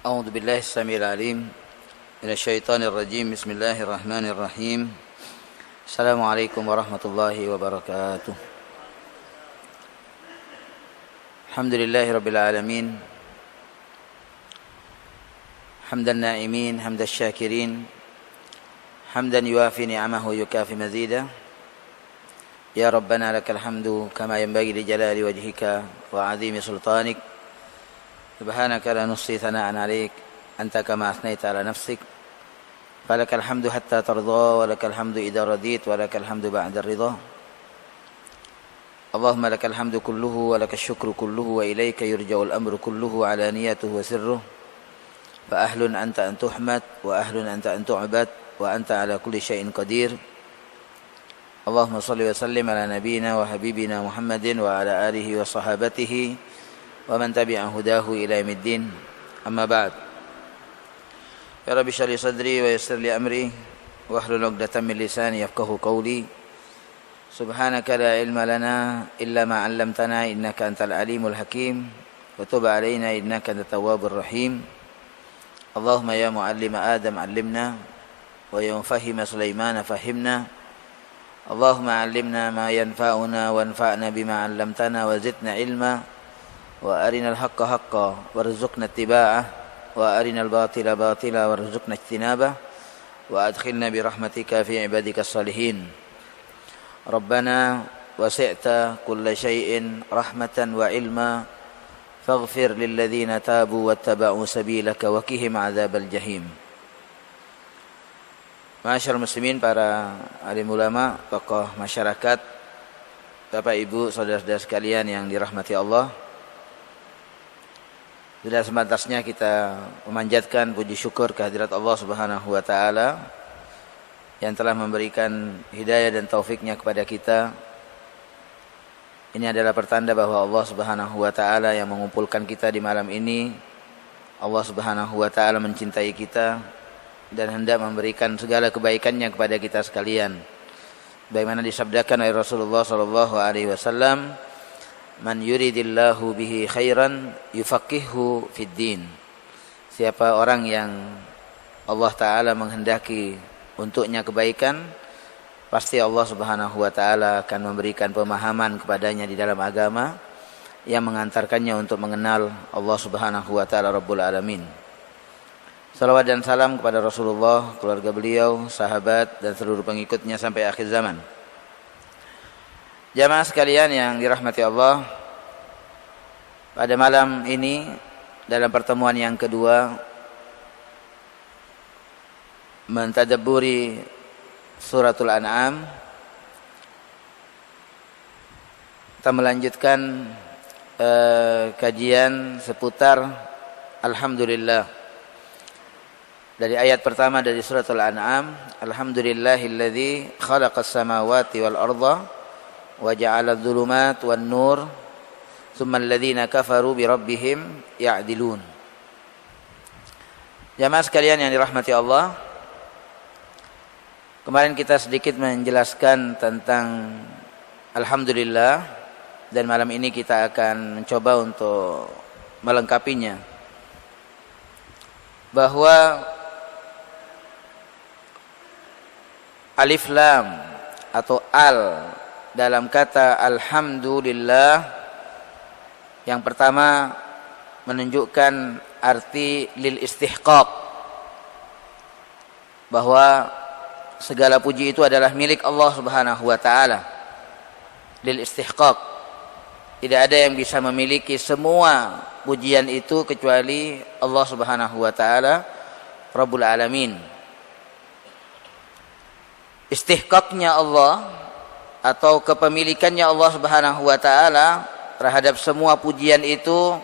أعوذ بالله السميع العليم من الشيطان الرجيم. بسم الله الرحمن الرحيم. السلام عليكم ورحمة الله وبركاته. الحمد لله رب العالمين، حمد النائمين حمد الشاكرين، حمدا يوافي نعمه ويكافي مزيدا. يا ربنا لك الحمد كما ينبغي لجلال وجهك وعظيم سلطانك. سبحانك لا نحصي ثناء عليك أنت كما أثنيت على نفسك. فلك الحمد حتى ترضى، ولك الحمد إذا رضيت، ولك الحمد بعد الرضا. اللهم لك الحمد كله ولك الشكر كله، وإليك يرجع الأمر كله علانيته وسره. فأهل أنت أن تحمد، وأهل أنت أن تعبد، وأنت على كل شيء قدير. اللهم صل وسلم على نبينا وحبيبنا محمد وعلى آله وصحابته ومن تبع هداه إلى يوم الدين. أما بعد. يا رب اشرح لي صدري ويسر لي أمري واحلل عقدة من لساني يفقهوا قولي. سبحانك لا علم لنا إلا ما علمتنا إنك أنت العليم الحكيم، وتب علينا إنك أنت التواب الرحيم. اللهم يا معلم آدم علمنا، ويا مفهم سليمان فهمنا. اللهم علمنا ما ينفعنا وانفعنا بما علمتنا وزدنا علما، وأرنا الحق حقا وارزقنا اتباعه، وأرنا الباطل باطلا وارزقنا اجتنابه، وأدخلنا برحمتك في عبادك الصالحين. ربنا وسعت كل شيء رحمة وعلما، فاغفر للذين تابوا واتبعوا سبيلك وقهم عذاب الجحيم. Masyaallah muslimin, para alim ulama, tokoh masyarakat, Bapak Ibu, saudara-saudara sekalian yang dirahmati Allah. Sudah sepantasnya kita memanjatkan puji syukur kehadirat Allah Subhanahu wa taala yang telah memberikan hidayah dan taufiknya kepada kita. Ini adalah pertanda bahwa Allah Subhanahu wa taala yang mengumpulkan kita di malam ini. Allah Subhanahu wa taala mencintai kita dan hendak memberikan segala kebaikannya kepada kita sekalian. Bagaimana disabdakan oleh Rasulullah sallallahu alaihi wasallam, "Man yuridillahu bihi khairan yufaqihuhu fid din." Siapa orang yang Allah taala menghendaki untuknya kebaikan, pasti Allah Subhanahu wa taala akan memberikan pemahaman kepadanya di dalam agama yang mengantarkannya untuk mengenal Allah Subhanahu wa taala Rabbul Alamin. Salawat dan salam kepada Rasulullah, keluarga beliau, sahabat dan seluruh pengikutnya sampai akhir zaman. Jamaah sekalian yang dirahmati Allah, pada malam ini dalam pertemuan yang kedua mentadabburi suratul An'am, kita melanjutkan kajian seputar Alhamdulillah. Dari ayat pertama dari suratul An'am, Alhamdulillahilladzi khalaqas samawati wal arda wa ja'ala adh-dhulumati wan nur tsumma alladhina kafaru bi rabbihim ya'dilun. Jamaah sekalian yang dirahmati Allah, kemarin kita sedikit menjelaskan tentang Alhamdulillah, dan malam ini kita akan mencoba untuk melengkapinya, bahwa alif lam atau al dalam kata Alhamdulillah yang pertama menunjukkan arti lil istihqaq, bahwa segala puji itu adalah milik Allah Subhanahu wa taala. Lil istihqaq, tidak ada yang bisa memiliki semua pujian itu kecuali Allah Subhanahu wa taala Rabbul Alamin. Istihqaqnya Allah atau kepemilikannya Allah Subhanahu wa taala terhadap semua pujian itu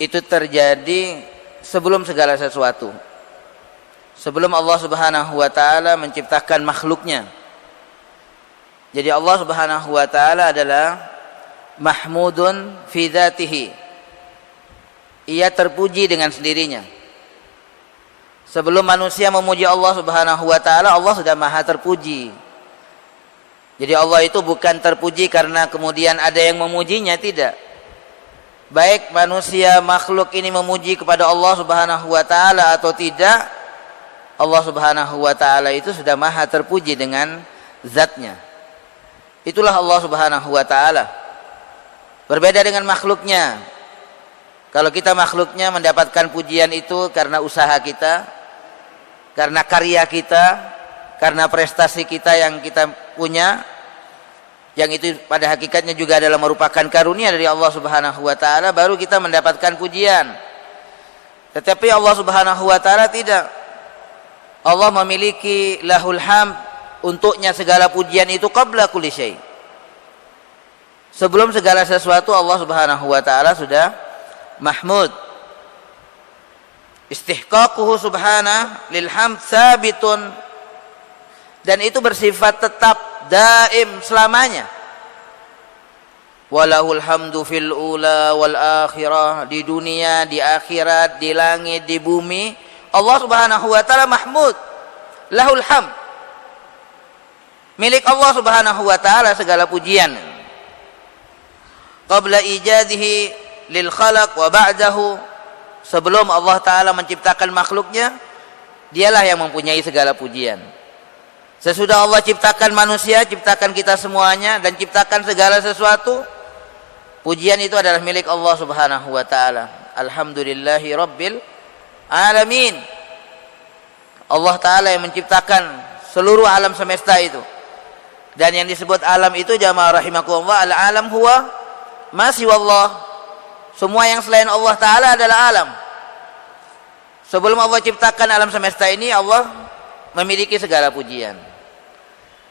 terjadi sebelum segala sesuatu. Sebelum Allah Subhanahu wa taala menciptakan makhluknya. Jadi Allah Subhanahu wa taala adalah mahmudun fi dzatihi. Ia terpuji dengan sendirinya. Sebelum manusia memuji Allah Subhanahu wa taala, Allah sudah maha terpuji. Jadi Allah itu bukan terpuji karena kemudian ada yang memujinya, tidak. baik manusia makhluk ini memuji kepada Allah Subhanahu wa taala atau tidak, Allah Subhanahu wa taala itu sudah maha terpuji dengan zatnya. Itulah Allah Subhanahu wa taala. Berbeda dengan makhluknya. Kalau kita makhluknya mendapatkan pujian itu karena usaha kita, karena karya kita, karena prestasi kita yang kita punya, yang itu pada hakikatnya juga adalah merupakan karunia dari Allah Subhanahu wa taala, baru kita mendapatkan pujian. Tetapi Allah Subhanahu wa taala tidak. Allah memiliki lahul hamd, untuknya segala pujian itu qabla kulli syai'. Sebelum segala sesuatu Allah Subhanahu wa taala sudah mahmud. Istihqaquhu subhanahu lil hamd sabitun, dan itu bersifat tetap daim selamanya. Walahul hamdu fil ula wal akhirah, di dunia, di akhirat, di langit, di bumi, Allah Subhanahu wa taala mahmud. Lahul hamd. Milik Allah Subhanahu wa taala segala pujian. Qabla ijadihi lil khalaq wa ba'dahu, sebelum Allah taala menciptakan makhluknya, dialah yang mempunyai segala pujian. Sesudah Allah ciptakan manusia, ciptakan kita semuanya, dan ciptakan segala sesuatu, pujian itu adalah milik Allah Subhanahu wa taala. Alhamdulillahi rabbil alamin. Allah taala yang menciptakan seluruh alam semesta itu. Dan yang disebut alam itu jamaah rahimakumullah, al-alam huwa ma siwallah. Semua yang selain Allah taala adalah alam. Sebelum Allah ciptakan alam semesta ini, Allah memiliki segala pujian.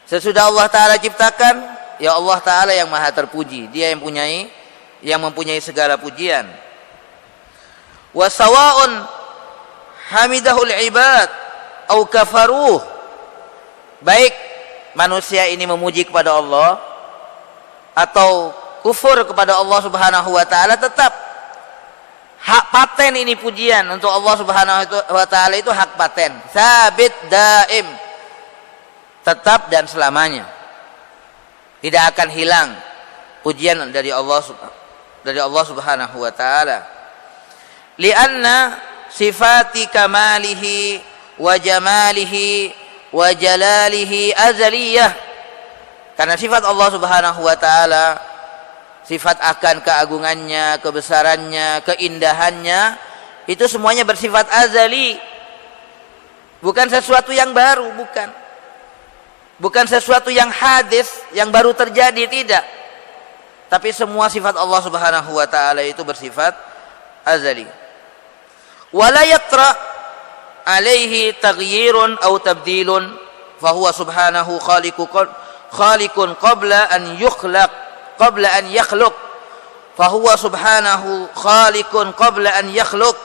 Sesudah Allah taala ciptakan, ya Allah taala yang maha terpuji, dia yang mempunyai segala pujian. Wa sawa'un hamidahul ibad au kafaruh, baik manusia ini memuji kepada Allah atau kufur kepada Allah Subhanahu wa taala, tetap hak paten ini pujian untuk Allah Subhanahu wa taala, itu hak paten, sabit daim, tetap dan selamanya. Tidak akan hilang pujian dari Allah Subhanahu wa taala. Lianna sifati kamalihi wa jamalihi wa jalalihi azaliyah. Karena sifat Allah Subhanahu wa taala, sifat akan keagungannya, kebesarannya, keindahannya, itu semuanya bersifat azali. Bukan sesuatu yang baru, bukan. Bukan sesuatu yang hadis, yang baru terjadi, tidak. Tapi semua sifat Allah Subhanahu wa taala itu bersifat azali. Wala yatra alaihi taghyirun aw tabdilun, fa huwa subhanahu khaliqun qabla an yukhlaq, qabla an yakhluq. Fa huwa subhanahu khaliqun qabla an yakhluq,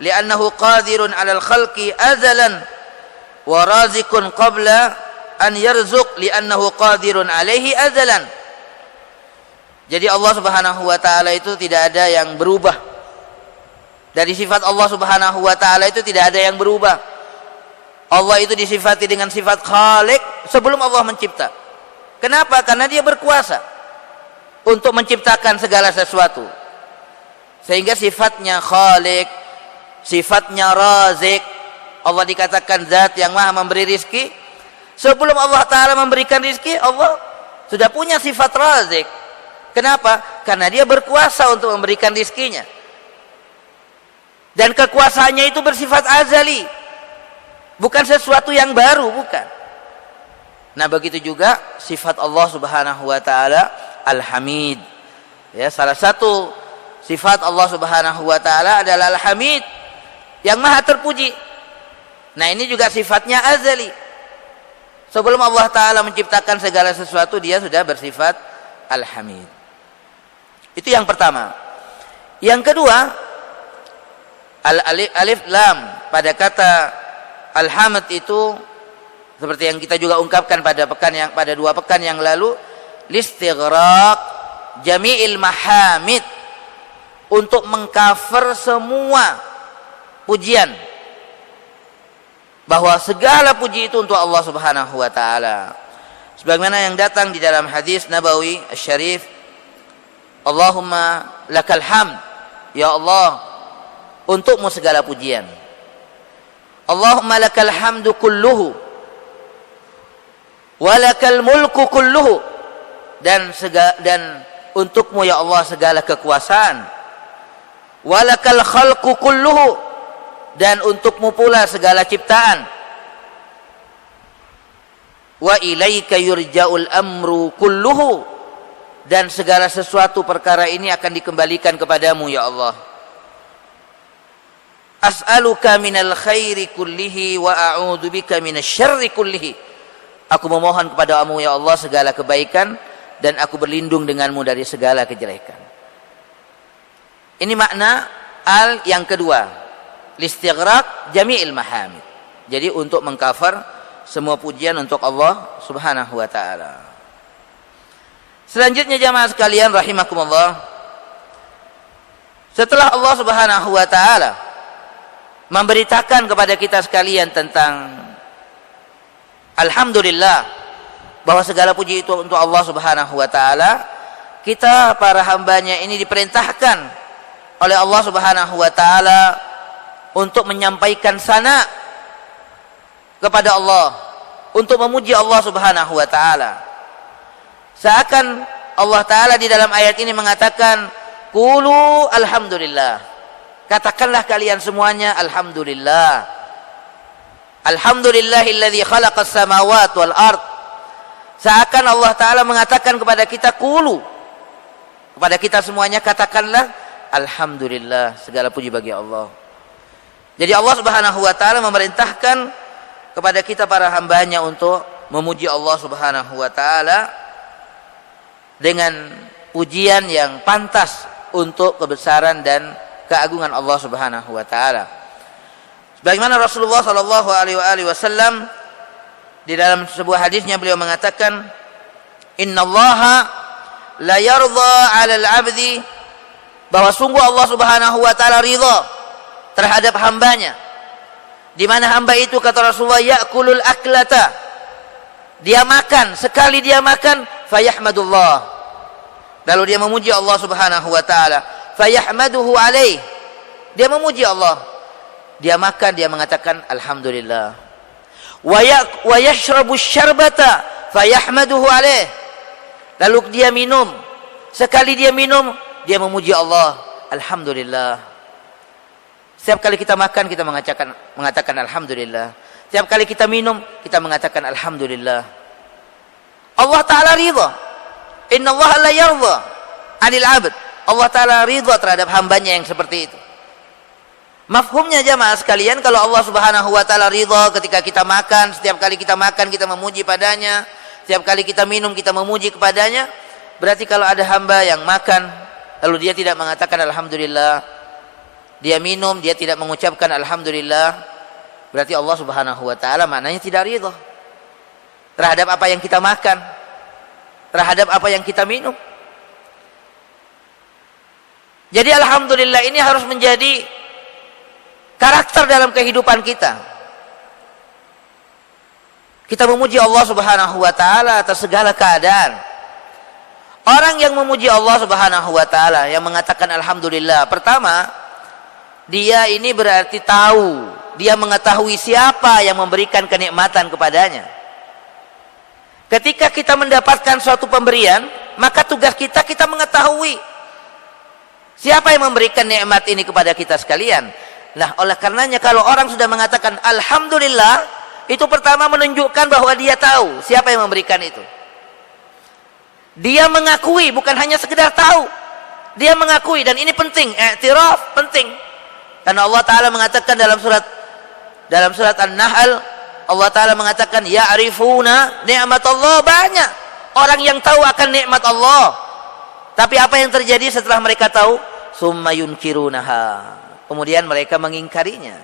li'annahu qadirun 'alal khalqi azalan, wa raziqun qabla an yarzuq li'annahu qadirun 'alaihi azalan. Jadi Allah Subhanahu wa taala itu tidak ada yang berubah. Dari sifat Allah Subhanahu wa taala itu tidak ada yang berubah. Allah itu disifati dengan sifat Khaliq sebelum Allah mencipta. Kenapa? Karena dia berkuasa untuk menciptakan segala sesuatu. Sehingga sifatnya Khaliq, sifatnya Razik. Allah dikatakan zat yang maha memberi rizki. Sebelum Allah taala memberikan rizki, Allah sudah punya sifat Razik. Kenapa? Karena dia berkuasa untuk memberikan rizkinya. Dan kekuasaannya itu bersifat azali, bukan sesuatu yang baru, bukan. Nah, begitu juga sifat Allah Subhanahu wa taala Al-Hamid. Ya, salah satu sifat Allah Subhanahu wa taala adalah Al-Hamid, yang maha terpuji. Nah, ini juga sifatnya azali. Sebelum Allah taala menciptakan segala sesuatu, dia sudah bersifat Al-Hamid. Itu yang pertama. Yang kedua, alif lam pada kata al-hamd itu seperti yang kita juga ungkapkan pada dua pekan yang lalu, listighraq jami'il mahamid, untuk mengcover semua pujian, bahwa segala puji itu untuk Allah Subhanahu wa taala. Sebagaimana yang datang di dalam hadis Nabawi Asy-Syarif, Allahumma lakal hamd, ya Allah, untukmu segala pujian. Allahumma lakal hamdu kulluhu wa lakal mulku kulluhu, dan untukmu ya Allah segala kekuasaan. Wa lakal khalqu kulluhu, dan untukmu pula segala ciptaan. Wa ilaika yurja'ul amru kulluhu, dan segala sesuatu perkara ini akan dikembalikan kepadamu ya Allah. As'aluka minal khairi kullihi wa a'udzubika minasyarri kullihi. Aku memohon kepadamu ya Allah segala kebaikan, dan aku berlindung denganmu dari segala kejelekan. Ini makna al yang kedua, listighraq jami'il mahamid. Jadi untuk mengcover semua pujian untuk Allah Subhanahu wa taala. Selanjutnya jamaah sekalian rahimakumullah, setelah Allah Subhanahu wa taala memberitakan kepada kita sekalian tentang alhamdulillah, bahwa segala puji itu untuk Allah Subhanahu wa taala, kita para hambanya ini diperintahkan oleh Allah Subhanahu wa taala untuk menyampaikan sana kepada Allah, untuk memuji Allah Subhanahu wa taala. Seakan Allah taala di dalam ayat ini mengatakan, qulu alhamdulillah, katakanlah kalian semuanya alhamdulillah. Alhamdulillahilladzi khalaqas samawati wal ard. Seakan Allah taala mengatakan kepada kita, qulu, kepada kita semuanya katakanlah alhamdulillah, segala puji bagi Allah. Jadi Allah Subhanahu wa taala memerintahkan kepada kita para hambanya untuk memuji Allah Subhanahu wa taala dengan pujian yang pantas untuk kebesaran dan keagungan Allah Subhanahu wa taala. Sebagaimana Rasulullah sallallahu alaihi wasallam di dalam sebuah hadisnya beliau mengatakan, innallaha la yardha 'alal 'abdi, bahwa sungguh Allah Subhanahu wa taala ridha terhadap hambanya, di mana hamba itu kata Rasulullah ya'kulul aklata, dia makan, sekali dia makan fayahmadullah, lalu dia memuji Allah Subhanahu wa taala, fayahmaduhu alaih, dia memuji Allah, dia makan, dia mengatakan alhamdulillah. Wa yashrabu syarbata fayahmaduhu alaih, lalu dia minum, sekali dia minum dia memuji Allah, alhamdulillah. Setiap kali kita makan kita mengatakan alhamdulillah. Setiap kali kita minum kita mengatakan alhamdulillah. Allah taala ridha. Innallaha la yardha 'anil 'abd. Allah taala ridha terhadap hambanya yang seperti itu. Mafhumnya jamaah sekalian, kalau Allah Subhanahu wa taala ridha ketika kita makan, setiap kali kita makan kita memuji padanya, setiap kali kita minum kita memuji kepadanya, berarti kalau ada hamba yang makan lalu dia tidak mengatakan alhamdulillah, dia minum dia tidak mengucapkan alhamdulillah, berarti Allah Subhanahu wa taala maknanya tidak ridha terhadap apa yang kita makan, terhadap apa yang kita minum. Jadi alhamdulillah ini harus menjadi karakter dalam kehidupan kita. Kita memuji Allah Subhanahu wa taala atas segala keadaan. Orang yang memuji Allah Subhanahu wa taala, yang mengatakan alhamdulillah, pertama dia ini berarti tahu, dia mengetahui siapa yang memberikan kenikmatan kepadanya. Ketika kita mendapatkan suatu pemberian, maka tugas kita mengetahui siapa yang memberikan nikmat ini kepada kita sekalian. Nah, oleh karenanya kalau orang sudah mengatakan alhamdulillah, itu pertama menunjukkan bahwa dia tahu siapa yang memberikan itu. Dia mengakui, bukan hanya sekedar tahu. Dia mengakui, dan ini penting, i'tiraf penting. Karena Allah taala mengatakan dalam surat An-Nahl, Allah taala mengatakan ya'rifuna ni'matallah, banyak orang yang tahu akan nikmat Allah. Tapi apa yang terjadi setelah mereka tahu? Summa yunkirunaha, kemudian mereka mengingkarinya.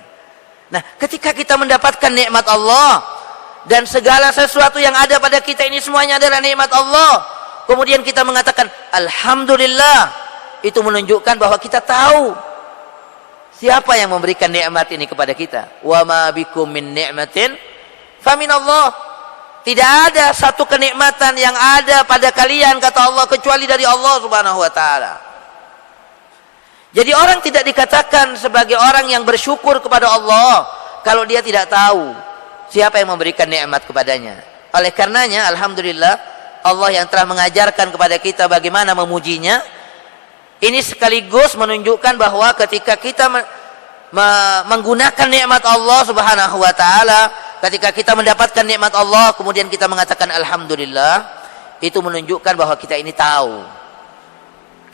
Nah, ketika kita mendapatkan nikmat Allah dan segala sesuatu yang ada pada kita ini semuanya adalah nikmat Allah, kemudian kita mengatakan alhamdulillah, itu menunjukkan bahwa kita tahu siapa yang memberikan nikmat ini kepada kita. Wa ma bikum min ni'matin famin Allah. Tidak ada satu kenikmatan yang ada pada kalian, kata Allah, kecuali dari Allah Subhanahu wa taala. Jadi orang tidak dikatakan sebagai orang yang bersyukur kepada Allah kalau dia tidak tahu siapa yang memberikan nikmat kepadanya. Oleh karenanya, alhamdulillah, Allah yang telah mengajarkan kepada kita bagaimana memujinya. Ini sekaligus menunjukkan bahwa ketika kita menggunakan nikmat Allah Subhanahu wa taala, ketika kita mendapatkan nikmat Allah kemudian kita mengatakan alhamdulillah, itu menunjukkan bahwa kita ini tahu.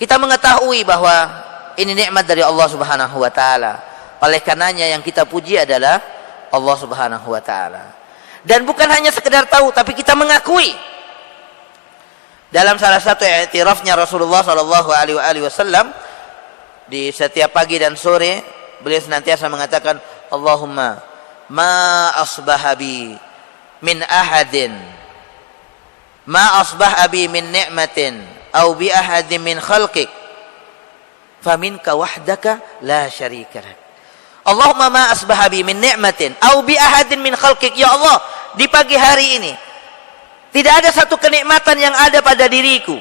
Kita mengetahui bahwa ini nikmat dari Allah Subhanahu wa taala. Oleh karenanya yang kita puji adalah Allah Subhanahu wa taala. Dan bukan hanya sekedar tahu, tapi kita mengakui. Dalam salah satu i'tirafnya Rasulullah sallallahu alaihi wasallam, di setiap pagi dan sore beliau senantiasa mengatakan, Allahumma ma asbaha bi min ahadin, ma asbaha bi min ni'matin au bi ahadin min khalqik faminka wahdaka la syarika lak. Allahumma ma asbaha bi min ni'matin au bi ahadin min khalqik. Ya Allah, di pagi hari ini tidak ada satu kenikmatan yang ada pada diriku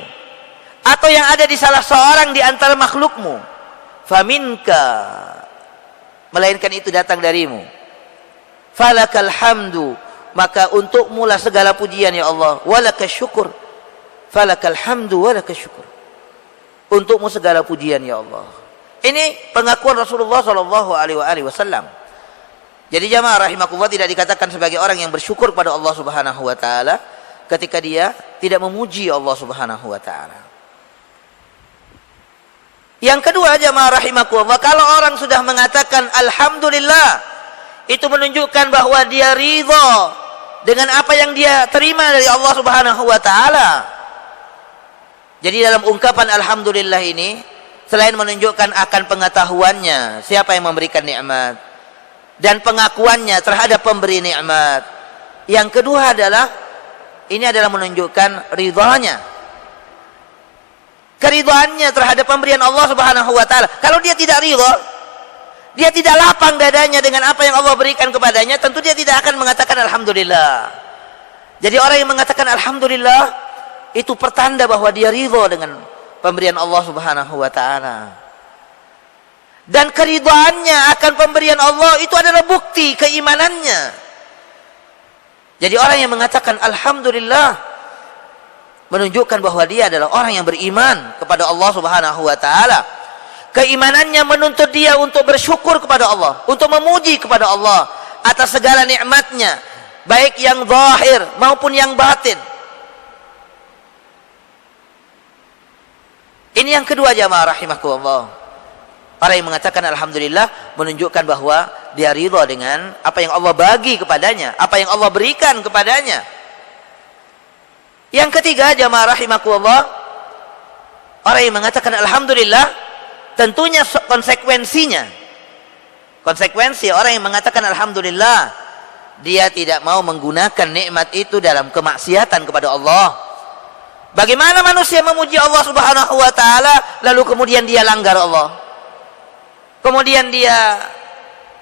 atau yang ada di salah seorang di antara makhlukmu, faminka, melainkan itu datang darimu. Falakal hamdu, maka untukmu lah segala pujian ya Allah. Walaka syukur, falakal hamdu walaka syukur, untukmu segala pujian ya Allah. Ini pengakuan Rasulullah sallallahu alaihi wasallam. Jadi jamaah rahimakumullah, tidak dikatakan sebagai orang yang bersyukur pada Allah Subhanahu wa taala ketika dia tidak memuji Allah Subhanahu wa taala. Yang kedua jamaah rahimakumullah, kalau orang sudah mengatakan alhamdulillah, itu menunjukkan bahwa dia ridha dengan apa yang dia terima dari Allah Subhanahu wa taala. Jadi dalam ungkapan alhamdulillah ini, selain menunjukkan akan pengetahuannya siapa yang memberikan nikmat dan pengakuannya terhadap pemberi nikmat, yang kedua adalah ini adalah menunjukkan ridhanya, keridhaannya terhadap pemberian Allah Subhanahu wa taala. Kalau dia tidak ridha, dia tidak lapang dadanya dengan apa yang Allah berikan kepadanya, tentu dia tidak akan mengatakan alhamdulillah. Jadi orang yang mengatakan alhamdulillah itu pertanda bahwa dia ridha dengan pemberian Allah Subhanahu wa taala. Dan keridhaannya akan pemberian Allah itu adalah bukti keimanannya. Jadi orang yang mengatakan alhamdulillah menunjukkan bahwa dia adalah orang yang beriman kepada Allah Subhanahu wa taala. Keimanannya menuntut dia untuk bersyukur kepada Allah, untuk memuji kepada Allah atas segala nikmatnya, baik yang zahir maupun yang batin. Ini yang kedua jamaah rahimakumullah. Orang yang mengatakan alhamdulillah menunjukkan bahwa dia ridha dengan apa yang Allah bagi kepadanya, apa yang Allah berikan kepadanya. Yang ketiga jamaah rahimakumullah, orang yang mengatakan alhamdulillah tentunya konsekuensi orang yang mengatakan alhamdulillah, dia tidak mau menggunakan nikmat itu dalam kemaksiatan kepada Allah. Bagaimana manusia memuji Allah Subhanahu wa taala lalu kemudian dia langgar Allah, kemudian dia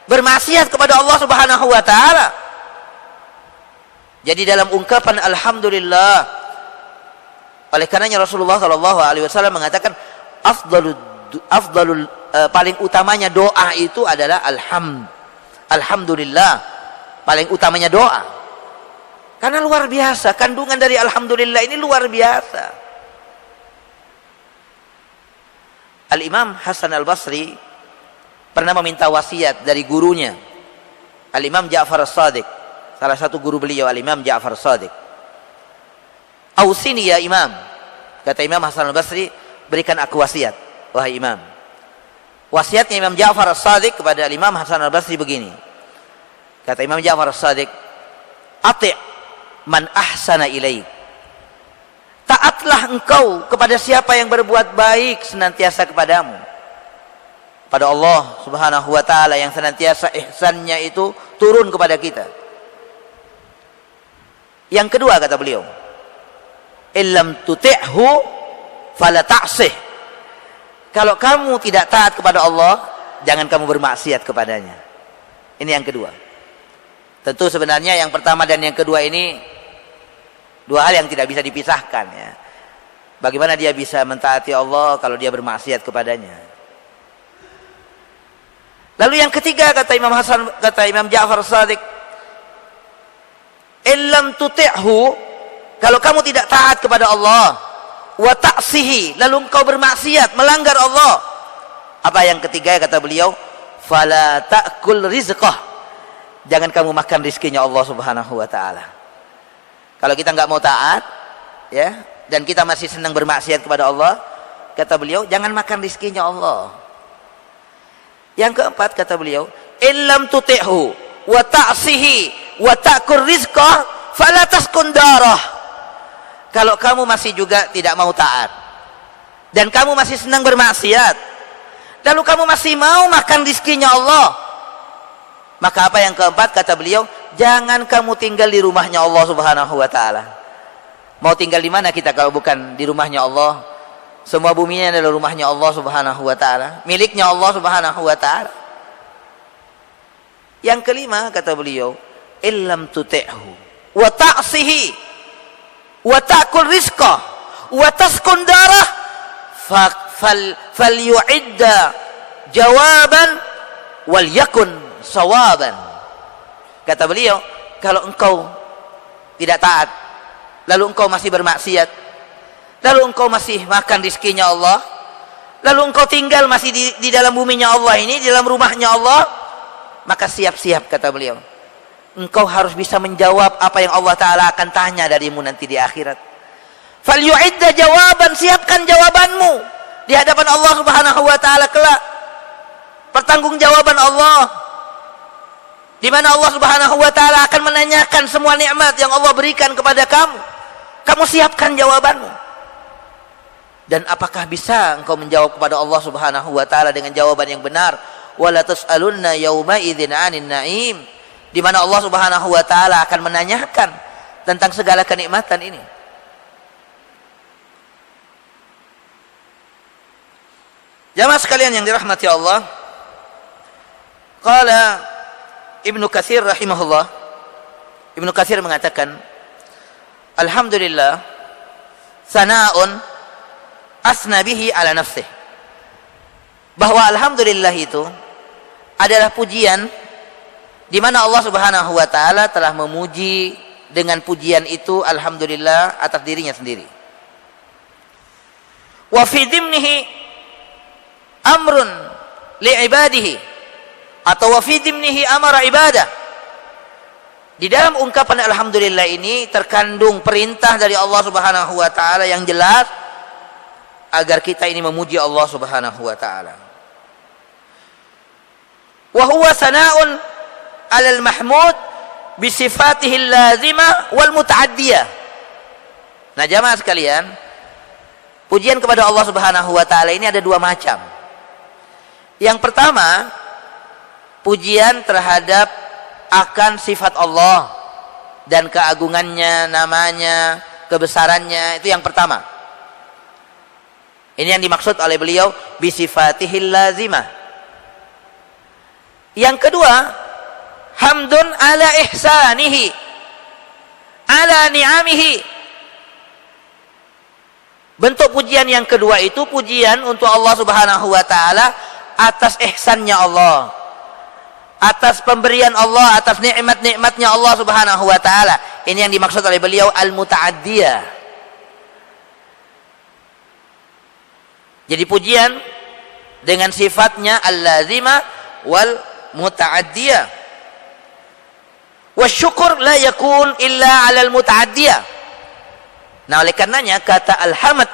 bermaksiat kepada Allah Subhanahu wa taala? Jadi dalam ungkapan alhamdulillah, oleh karenanya Rasulullah sallallahu alaihi wasallam mengatakan afdalul paling utamanya doa itu adalah alhamdulillah, paling utamanya doa. Karena luar biasa, kandungan dari alhamdulillah ini luar biasa. Al-Imam Hasan Al-Basri pernah meminta wasiat dari gurunya, Al-Imam Ja'far As-Shadiq, salah satu guru beliau, Al-Imam Ja'far As-Shadiq. Ausini ya Imam, kata Imam Hasan Al-Basri, berikan aku wasiat, wahai Imam. Wasiatnya Imam Ja'far As-Shadiq kepada Imam Hasan Al-Basri begini. Kata Imam Ja'far As-Shadiq, ati' man ahsana ilaik. Taatlah engkau kepada siapa yang berbuat baik senantiasa kepadamu. Pada Allah Subhanahu wa taala yang senantiasa ihsannya itu turun kepada kita. Yang kedua kata beliau, illam tuti'hu fala ta'sih. Kalau kamu tidak taat kepada Allah, jangan kamu bermaksiat kepadanya. Ini yang kedua. Tentu sebenarnya yang pertama dan yang kedua ini Dua hal yang tidak bisa dipisahkan ya. Bagaimana dia bisa mentaati Allah kalau dia bermaksiat kepadanya? Lalu yang ketiga kata Imam Ja'far Shadiq, illam tuti'hu, kalau kamu tidak taat kepada Allah, wa ta'sihi, lalu engkau bermaksiat, melanggar Allah. Apa yang ketiga kata beliau? Fala ta'kul rizqah, jangan kamu makan rizkinya Allah Subhanahu wa taala. Kalau kita enggak mau taat ya, dan kita masih senang bermaksiat kepada Allah, kata beliau, jangan makan rizkinya Allah. Yang keempat kata beliau, illam tuti'hu wa ta'sihi wa ta'kur rizqah fala taskun darah. Kalau kamu masih juga tidak mau taat dan kamu masih senang bermaksiat, lalu kamu masih mau makan rizkinya Allah, maka apa yang keempat kata beliau, jangan kamu tinggal di rumahnya Allah Subhanahu wa taala. Mau tinggal di mana kita kalau bukan di rumahnya Allah? Semua bumi ini adalah rumahnya Allah Subhanahu wa taala, miliknya Allah Subhanahu wa taala. Yang kelima kata beliau, illam tuti'hu wa ta'sihi wa ta'kul rizqah wa taskun darah falyu'idda jawaban wal yakun sawaban. Kata beliau, kalau engkau tidak taat, lalu engkau masih bermaksiat, lalu engkau masih makan rizkinya Allah, lalu engkau tinggal masih di dalam buminya Allah ini, di dalam rumahnya Allah, maka siap-siap kata beliau, engkau harus bisa menjawab apa yang Allah Ta'ala akan tanya darimu nanti di akhirat. Falyu'idda jawaban, siapkan jawabanmu di hadapan Allah Subhanahu wa taala kelak. Pertanggungjawaban Allah, di mana Allah Subhanahu wa taala akan menanyakan semua nikmat yang Allah berikan kepada kamu. Kamu siapkan jawabanmu. Dan apakah bisa engkau menjawab kepada Allah Subhanahu wa taala dengan jawaban yang benar? Wala tus'alunna yauma idzin 'anin na'im. Di mana Allah Subhanahu wa taala akan menanyakan tentang segala kenikmatan ini. Jamaah sekalian yang dirahmati Allah, qala Ibnu Katsir rahimahullah, Ibnu Katsir mengatakan, alhamdulillah sana'un asna bihi ala nafsih, bahwa alhamdulillah itu adalah pujian di mana Allah Subhanahu wa taala telah memuji dengan pujian itu alhamdulillah atas dirinya sendiri. Wa fi dhimnihi amrun li ibadihi, atau wa fi dhimnihi amara ibadah. Di dalam ungkapan alhamdulillah ini terkandung perintah dari Allah Subhanahu wa taala yang jelas agar kita ini memuji Allah Subhanahu wa taala. Wa huwa sana'un 'alal mahmud bi sifatihi al-lazimah wal muta'addiyah. Nah, jamaah sekalian, pujian kepada Allah Subhanahu wa taala ini ada dua macam. Yang pertama, pujian terhadap akan sifat Allah dan keagungannya, namanya, kebesarannya, itu yang pertama. Ini yang dimaksud oleh beliau bisifatihil lazimah. Yang kedua, hamdun ala ihsanihi ala ni'amihi. Bentuk pujian yang kedua itu pujian untuk Allah Subhanahu wa taala atas ihsannya Allah, atas pemberian Allah, atas nikmat-nikmatnya Allah Subhanahu wa taala. Ini yang dimaksud oleh beliau al-muta'addiyah. Jadi pujian dengan sifatnya al-lazimah wal muta'addiyah. Wasyukur la yakun illa 'alal muta'addiyah. Nah, oleh karenanya kata alhamd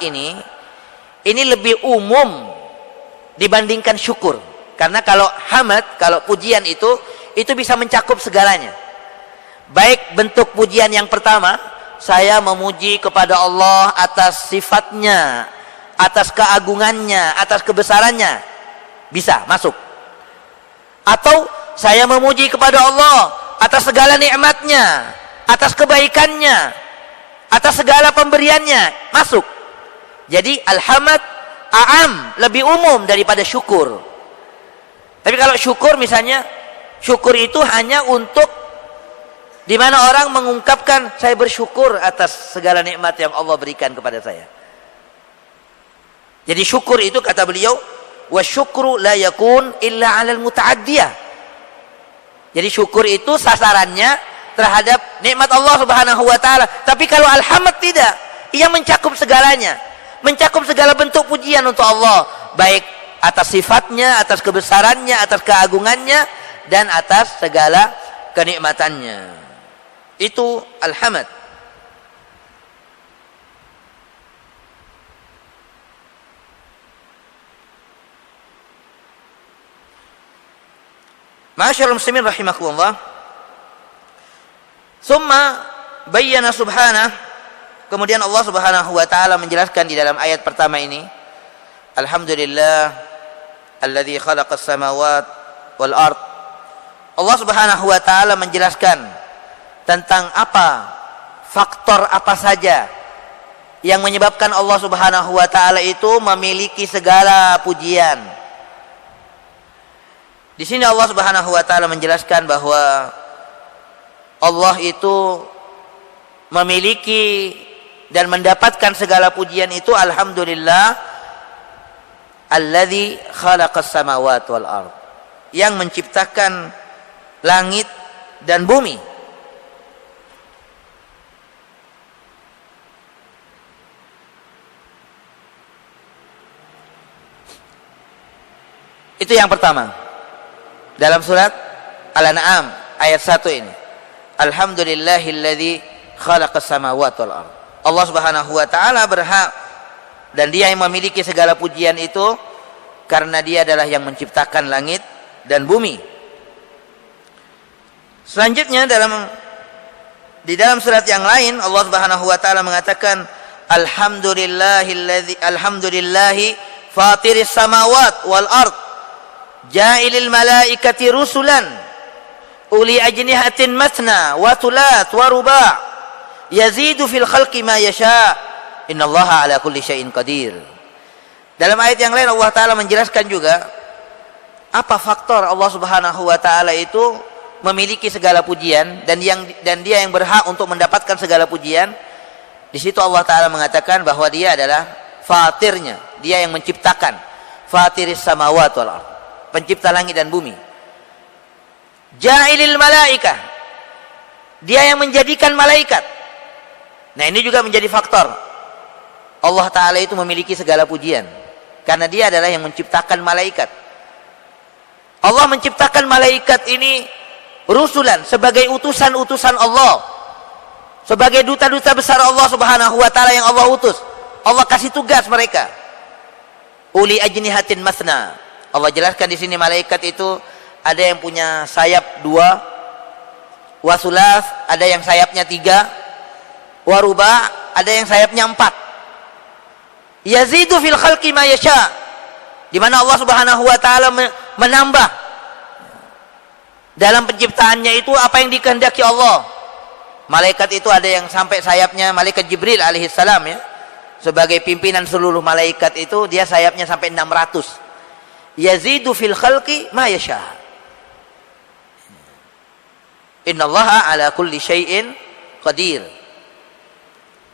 ini lebih umum dibandingkan syukur. Karena kalau hamd, kalau pujian itu bisa mencakup segalanya. Baik bentuk pujian yang pertama, saya memuji kepada Allah atas sifatnya, atas keagungannya, atas kebesarannya, bisa masuk. Atau saya memuji kepada Allah atas segala nikmatnya, atas kebaikannya, atas segala pemberiannya, masuk. Jadi alhamd a'am, lebih umum daripada syukur. Tapi kalau syukur misalnya, syukur itu hanya untuk Di mana orang mengungkapkan, saya bersyukur atas segala nikmat yang Allah berikan kepada saya. Jadi syukur itu kata beliau, wasyukru la yakun illa 'alal muta'addiyah. Jadi syukur itu sasarannya terhadap nikmat Allah Subhanahu wa taala. Tapi kalau alhamd tidak, ia mencakup segalanya. Mencakup segala bentuk pujian untuk Allah, baik atas sifatnya, atas kebesarannya, atas keagungannya, dan atas segala kenikmatannya. Itu alhamd. Ma'asyiral muslimin rahimakumullah. Tsumma bayyana subhanahu, kemudian Allah Subhanahu wa taala menjelaskan di dalam ayat pertama ini, alhamdulillah alladzi khalaqas samawati wal ard. Allah Subhanahu wa taala menjelaskan tentang faktor apa saja yang menyebabkan Allah Subhanahu wa taala itu memiliki segala pujian. Di sini Allah Subhanahu wa taala menjelaskan bahwa Allah itu memiliki dan mendapatkan segala pujian itu alhamdulillah alladzi khalaqas samawati wal ard, yang menciptakan langit dan bumi. Itu yang pertama. Dalam surat Al-An'am ayat 1 ini. Alhamdulillahilladzi khalaqas samawati wal ard. Allah Subhanahu wa taala berhak dan Dia yang memiliki segala pujian itu karena Dia adalah yang menciptakan langit dan bumi. Selanjutnya di dalam surat yang lain Allah Subhanahu wa taala mengatakan alhamdulillahi fatiris samawati wal ard ja'ilil malaikati rusulan uli ajnihatin matna wa thulat wa ruba' yazidu fil khalqi ma yasha innallaha ala kulli syai'in qadir. Dalam ayat yang lain Allah taala menjelaskan juga apa faktor Allah Subhanahu wa taala itu memiliki segala pujian dan Dia yang berhak untuk mendapatkan segala pujian. Di situ Allah taala mengatakan bahwa Dia adalah fatirnya, Dia yang menciptakan, fatiris samawati wal ard, pencipta langit dan bumi. Ja'ilil malaikah, Dia yang menjadikan malaikat. Nah, ini juga menjadi faktor Allah taala itu memiliki segala pujian karena Dia adalah yang menciptakan malaikat. Allah menciptakan malaikat ini rusulan, sebagai utusan-utusan Allah, sebagai duta-duta besar Allah Subhanahu wa taala yang Allah utus. Allah kasih tugas mereka. Uli ajnihatin masna. Allah jelaskan di sini malaikat itu ada yang punya sayap 2, wasulas ada yang sayapnya 3, waruba ada yang sayapnya 4. Yazidu fil khalqi ma yasha, di mana Allah Subhanahu wa taala menambah dalam penciptaannya itu apa yang dikehendaki Allah. Malaikat itu ada yang sampai sayapnya malaikat Jibril alaihissalam ya, sebagai pimpinan seluruh malaikat itu dia sayapnya sampai 600. Yazidu fil khalqi ma yasha. Innallaha ala kulli syai'in qadir.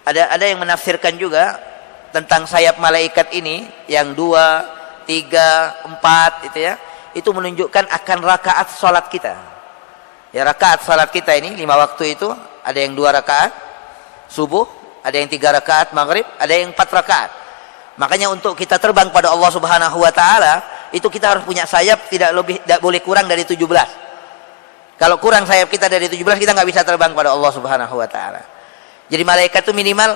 Ada yang menafsirkan juga tentang sayap malaikat ini yang 2, 3, 4 itu ya. Itu menunjukkan akan rakaat salat kita. Ya, rakaat salat kita ini 5 waktu itu ada yang 2 rakaat subuh, ada yang 3 rakaat maghrib, ada yang 4 rakaat. Makanya untuk kita terbang pada Allah Subhanahu wa taala itu kita harus punya sayap tidak boleh kurang dari 17. Kalau kurang sayap kita dari 17 kita nggak bisa terbang pada Allah Subhanahu wa taala. Jadi malaikat itu minimal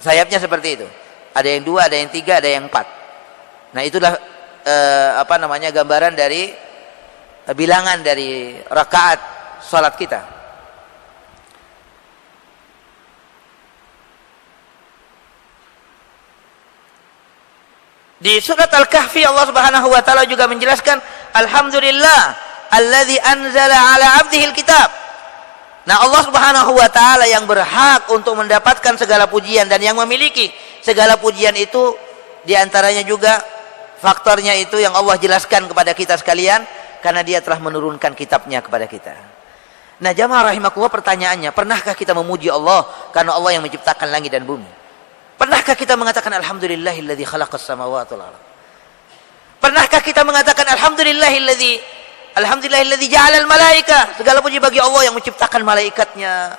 sayapnya seperti itu. Ada yang 2, ada yang 3, ada yang 4. Nah, itulah gambaran dari bilangan dari rakaat salat kita. Di surat Al-Kahfi Allah Subhanahu wa taala juga menjelaskan alhamdulillah alladzi anzala ala 'abdihil kitab. Nah, Allah Subhanahu wa taala yang berhak untuk mendapatkan segala pujian dan yang memiliki segala pujian itu di antaranya juga faktornya itu yang Allah jelaskan kepada kita sekalian karena Dia telah menurunkan kitabnya kepada kita. Nah, jamaah rahimakumullah, pertanyaannya, pernahkah kita memuji Allah karena Allah yang menciptakan langit dan bumi? Pernahkah kita mengatakan alhamdulillahilladzi khalaqas samawati wal ardh? Pernahkah kita mengatakan alhamdulillahilladzi ja'alal malaika, segala puji bagi Allah yang menciptakan malaikatnya?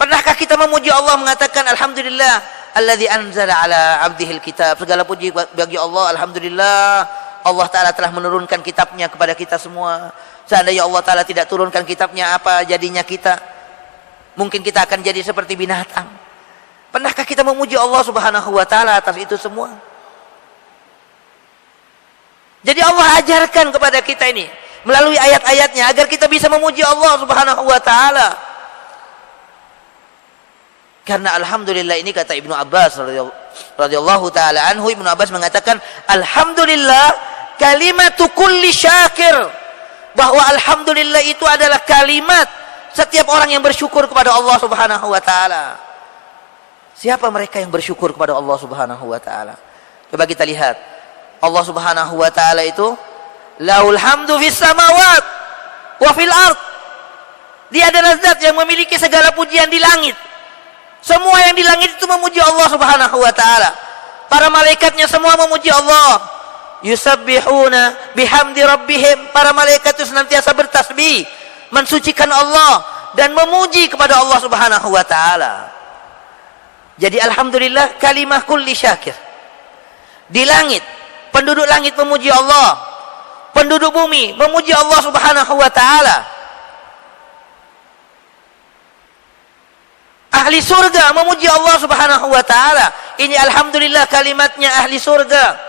Pernahkah kita memuji Allah mengatakan alhamdulillah alladzi anzala ala 'abdihil kitab, segala puji bagi Allah, alhamdulillah Allah taala telah menurunkan kitabnya kepada kita semua. Seandainya Allah taala tidak turunkan kitabnya, apa jadinya kita? Mungkin kita akan jadi seperti binatang. Pernahkah kita memuji Allah Subhanahu wa taala atas itu semua? Jadi Allah ajarkan kepada kita ini melalui ayat-ayatnya agar kita bisa memuji Allah Subhanahu wa taala. Karena alhamdulillah ini, kata Ibnu Abbas radhiyallahu taala anhu, Ibnu Abbas mengatakan alhamdulillah kalimatu kulli syakir, bahwa alhamdulillah itu adalah kalimat setiap orang yang bersyukur kepada Allah Subhanahu wa taala. Siapa mereka yang bersyukur kepada Allah Subhanahu wa taala? Coba kita lihat. Allah Subhanahu wa taala itu lahul hamdu fis samawat wa fil ard. Dia adalah zat yang memiliki segala pujian di langit. Semua yang di langit itu memuji Allah Subhanahu wa taala. Para malaikatnya semua memuji Allah. Yusabbihuna bihamdi rabbihim. Para malaikat itu senantiasa bertasbih, mensucikan Allah dan memuji kepada Allah Subhanahu wa taala. Jadi alhamdulillah kalimah kulli syakir. Di langit, penduduk langit memuji Allah. Penduduk bumi memuji Allah Subhanahu wa taala. Ahli surga memuji Allah Subhanahu wa taala. Ini alhamdulillah kalimatnya ahli surga.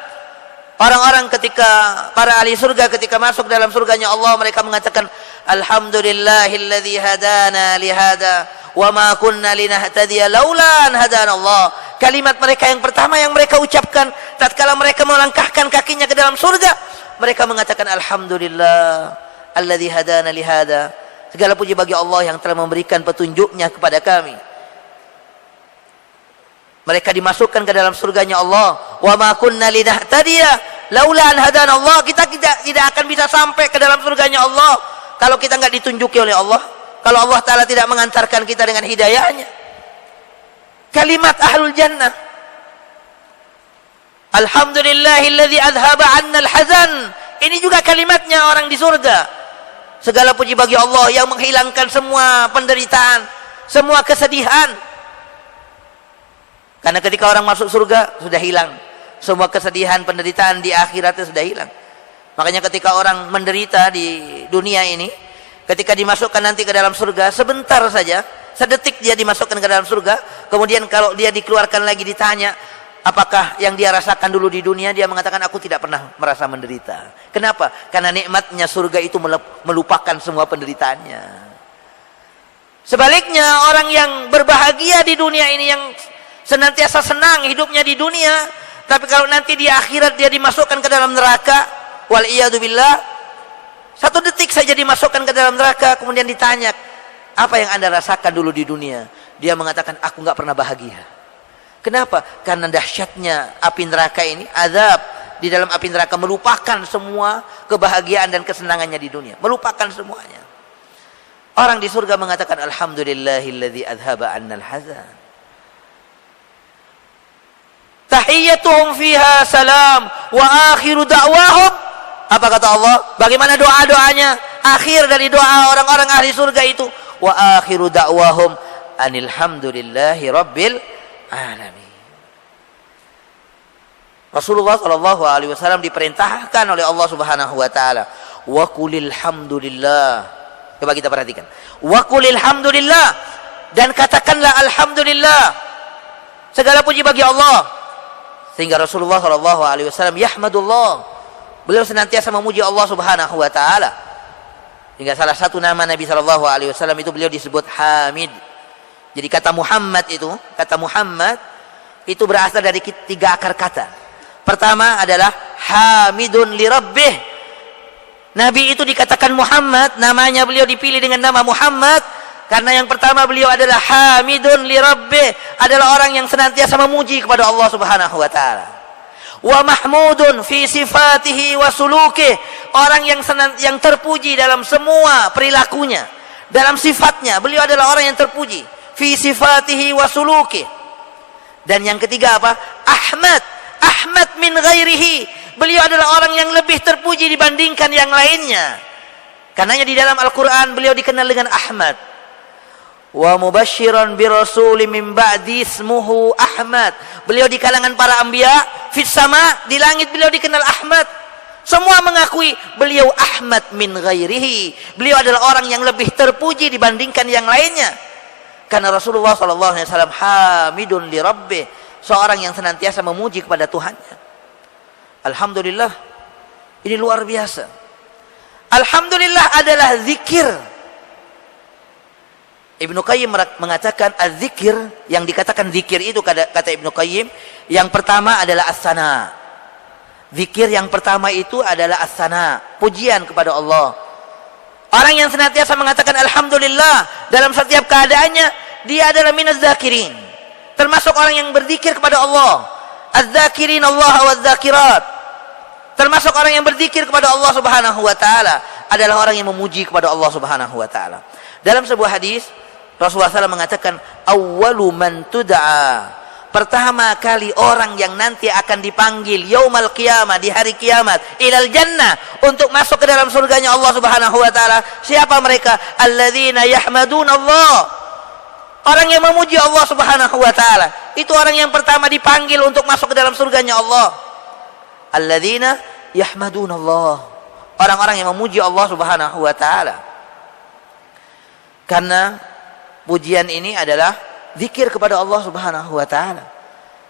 Orang-orang ketika para ahli surga ketika masuk dalam surganya Allah, mereka mengatakan alhamdulillahilladzi hadana li hada wa ma kunna linahtadiya laula an hadana Allah. Kalimat mereka yang pertama yang mereka ucapkan tatkala mereka melangkahkan kakinya ke dalam surga, mereka mengatakan alhamdulillah alladzi hadana li hada. Segala puji bagi Allah yang telah memberikan petunjuknya kepada kami. Mereka dimasukkan ke dalam surganya Allah. Wa ma kunna linahtadiya laula an hadana Allah. Kita tidak akan bisa sampai ke dalam surganya Allah kalau kita enggak ditunjuki oleh Allah. Kalau Allah taala tidak mengantarkan kita dengan hidayahnya. Kalimat ahlul jannah. Alhamdulillahilladzi adhaba 'anna al-hazan. Ini juga kalimatnya orang di surga. Segala puji bagi Allah yang menghilangkan semua penderitaan, semua kesedihan. Karena ketika orang masuk surga sudah hilang semua kesedihan, penderitaan di akhiratnya sudah hilang. Makanya ketika orang menderita di dunia ini, ketika dimasukkan nanti ke dalam surga, sebentar saja, sedetik dia dimasukkan ke dalam surga, kemudian kalau dia dikeluarkan lagi ditanya apakah yang dia rasakan dulu di dunia, dia mengatakan aku tidak pernah merasa menderita. Kenapa? Karena nikmatnya surga itu melupakan semua penderitaannya. Sebaliknya orang yang berbahagia di dunia ini, yang senantiasa senang hidupnya di dunia, tapi kalau nanti di akhirat dia dimasukkan ke dalam neraka, wal iyadu billah, satu detik saja dimasukkan ke dalam neraka, kemudian ditanya apa yang anda rasakan dulu di dunia, dia mengatakan aku nggak pernah bahagia. Kenapa? Karena dahsyatnya api neraka ini, azab di dalam api neraka melupakan semua kebahagiaan dan kesenangannya di dunia, melupakan semuanya. Orang di surga mengatakan alhamdulillahilladzi adhaba 'annal hazan. Tahiyyatuhum fiha salam wa akhiru da'wahum. Apa kata Allah? Bagaimana doa-doanya? Akhir dari doa orang-orang ahli surga itu, wa akhiru da'wahum anilhamdulillahi rabbil alamin. Rasulullah sallallahu alaihi wasallam diperintahkan oleh Allah Subhanahu wa taala, wa qulil hamdulillah. Coba kita perhatikan. Wa qulil hamdulillah, dan katakanlah alhamdulillah. Segala puji bagi Allah. Sehingga Rasulullah sallallahu alaihi wasallam yahmadullah. Beliau senantiasa memuji Allah Subhanahu wa taala. Hingga salah satu nama Nabi sallallahu alaihi wasallam itu beliau disebut Hamid. Jadi kata Muhammad itu berasal dari 3 akar kata. Pertama adalah Hamidun li rabbih. Nabi itu dikatakan Muhammad, namanya beliau dipilih dengan nama Muhammad karena yang pertama beliau adalah Hamidun li rabbih, adalah orang yang senantiasa memuji kepada Allah Subhanahu wa taala. Wa mahmudun fi sifatihi wa sulukihi, orang yang terpuji dalam semua perilakunya, Dalam sifatnya beliau adalah orang yang terpuji. Fi sifatihi wa suluki. Dan yang ketiga apa? Ahmad. Ahmad min ghairihi. Beliau adalah orang yang lebih terpuji dibandingkan yang lainnya. Karenanya di dalam Al-Quran beliau dikenal dengan Ahmad. Wa mubashiran bi rasulin min ba'di ismuhu Ahmad. Beliau di kalangan para anbiya fis sama, di langit beliau dikenal Ahmad. Semua mengakui beliau Ahmad min ghairihi. Beliau adalah orang yang lebih terpuji dibandingkan yang lainnya. Karena Rasulullah SAW hamidun li rabbih, seorang yang senantiasa memuji kepada Tuhannya. Alhamdulillah, ini luar biasa. Alhamdulillah adalah zikir. Ibnu Qayyim mengatakan az-zikir, yang dikatakan zikir itu kata Ibnu Qayyim, yang pertama adalah as-sana. Zikir yang pertama itu adalah as-sana, pujian kepada Allah. Orang yang senantiasa mengatakan alhamdulillah dalam setiap keadaannya, dia adalah minaz zakirin, termasuk orang yang berzikir kepada Allah. Az-zakirin Allah wa az-zakirat, termasuk orang yang berzikir kepada Allah Subhanahu wa taala, adalah orang yang memuji kepada Allah Subhanahu wa taala. Dalam sebuah hadis Rasulullah SAW mengatakan, awwalu man tud'a, pertama kali orang yang nanti akan dipanggil yaumal qiyamah, di hari kiamat, ilal jannah, untuk masuk ke dalam surganya Allah Subhanahu wa taala. Siapa mereka? Alladzina yahmadun Allah, orang yang memuji Allah Subhanahu wa taala. Itu orang yang pertama dipanggil untuk masuk ke dalam surganya Allah. Alladzina yahmadun Allah, orang-orang yang memuji Allah Subhanahu wa taala. Karena pujian ini adalah zikir kepada Allah Subhanahu wa taala.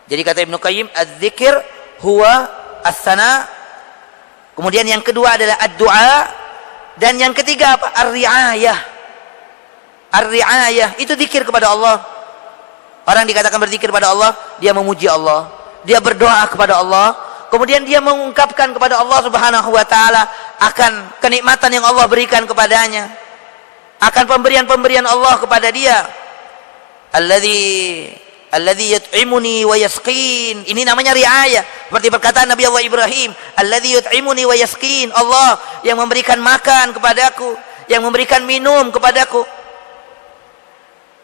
Jadi kata Ibnu Qayyim, az-zikir huwa as-sana. Kemudian yang kedua adalah ad-du'a, dan yang ketiga apa? Ar-ri'ayah. Ar-ri'ayah itu zikir kepada Allah. Orang dikatakan berzikir kepada Allah, dia memuji Allah, dia berdoa kepada Allah, kemudian dia mengungkapkan kepada Allah Subhanahu wa taala akan kenikmatan yang Allah berikan kepadanya, akan pemberian-pemberian Allah kepada dia. Alladzi yut'imuni wa yasqin. Ini namanya riayah. Seperti perkataan Nabi Allah Ibrahim, alladzi yut'imuni wa yasqin, Allah yang memberikan makan kepadaku, yang memberikan minum kepadaku.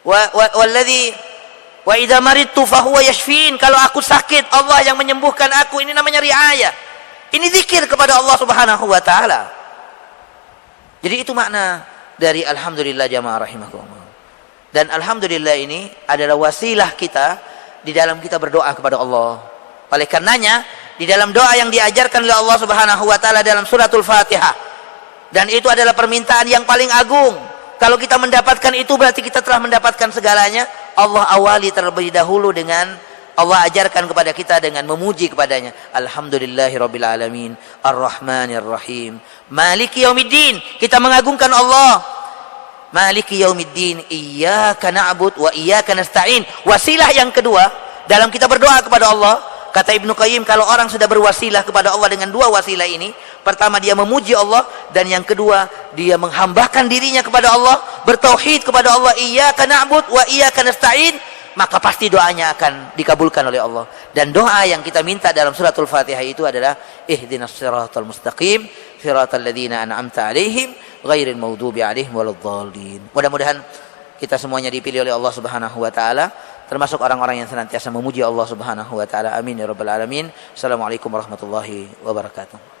Walladzi wa idza maridtu fa huwa yashfin, kalau aku sakit Allah yang menyembuhkan aku. Ini namanya riayah. Ini zikir kepada Allah Subhanahu wa taala. Jadi itu makna dari alhamdulillah jamaah rahimakumullah. Dan alhamdulillah ini adalah wasilah kita di dalam kita berdoa kepada Allah. Oleh karenanya di dalam doa yang diajarkan oleh Allah Subhanahu wa taala dalam suratul Fatihah, dan itu adalah permintaan yang paling agung. Kalau kita mendapatkan itu berarti kita telah mendapatkan segalanya. Allah awali terlebih dahulu dengan Allah ajarkan kepada kita dengan memuji kepadanya. Alhamdulillahirabbil alamin, arrahmanir rahim, maliki yaumiddin. Kita mengagungkan Allah. Maliki yaumiddin, iyyaka na'bud wa iyyaka nasta'in. Wasilah yang kedua dalam kita berdoa kepada Allah, kata Ibnu Qayyim, kalau orang sudah berwasilah kepada Allah dengan dua wasilah ini, pertama dia memuji Allah, dan yang kedua dia menghambakan dirinya kepada Allah, bertauhid kepada Allah, iyyaka na'bud wa iyyaka nasta'in, maka pasti doanya akan dikabulkan oleh Allah. Dan doa yang kita minta dalam suratul Fatihah itu adalah ihdinas siratal mustaqim, siratal ladzina an'amta 'alaihim ghairil maghdubi 'alaihim waladdallin. Mudah-mudahan kita semuanya dipilih oleh Allah Subhanahu wa taala, termasuk orang-orang yang senantiasa memuji Allah Subhanahu wa taala. Amin ya rabbal alamin. Assalamualaikum warahmatullahi wabarakatuh.